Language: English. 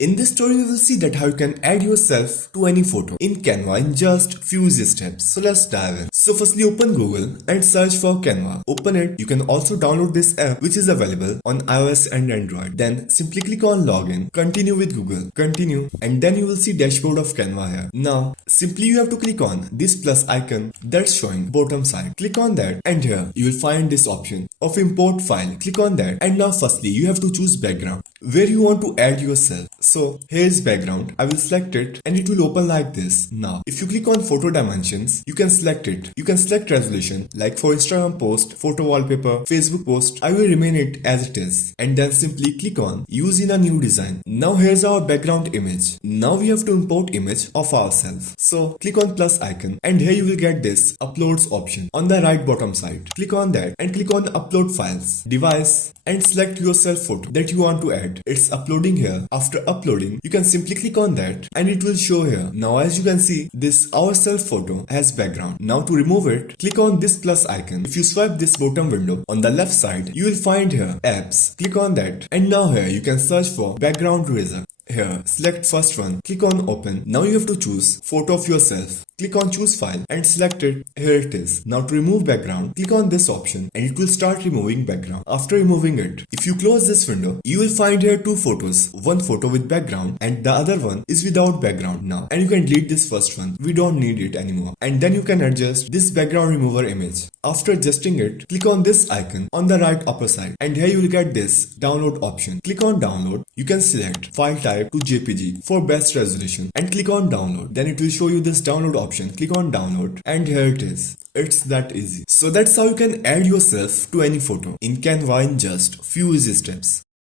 In this tutorial, we will see that how you can add yourself to any photo in Canva in just few easy steps. So let's dive in. So firstly, open Google and search for Canva. Open it. You can also download this app which is available on iOS and Android. Then simply click on login. Continue with Google. Continue. And then you will see dashboard of Canva here. Now, simply you have to click on this plus icon that's showing bottom side. Click on that and here you will find this option of import file. Click on that and now firstly you have to choose background where you want to add yourself. So here's background. I will select it and it will open like this. Now if you click on photo dimensions, you can select it. You can select resolution like for Instagram post, photo wallpaper, Facebook post. I will remain it as it is and then simply click on use in a new design. Now here's our background image. Now we have to import image of ourselves. So click on plus icon and here you will get this uploads option on the right bottom side. Click on that and click on upload files, device and select yourself photo that you want to add. It's uploading here. After uploading, you can simply click on that and it will show here. Now as you can see, this ourself photo has background. Now to remove it, click on this plus icon. If you swipe this bottom window on the left side, you will find here apps. Click on that and now here you can search for background eraser. Here, select first one, click on open. Now you have to choose photo of yourself. Click on choose file and select it. Here it is. Now to remove background, click on this option and it will start removing background. After removing it, if you close this window, you will find here two photos. One photo with background and the other one is without background now. And you can delete this first one. We don't need it anymore. And then you can adjust this background remover image. After adjusting it, click on this icon on the right upper side and here you will get this download option. Click on download. You can select file type to JPG for best resolution and click on download. Then it will show you this download option. Click on download and here it is. It's that easy. So that's how you can add yourself to any photo in Canva in just few easy steps.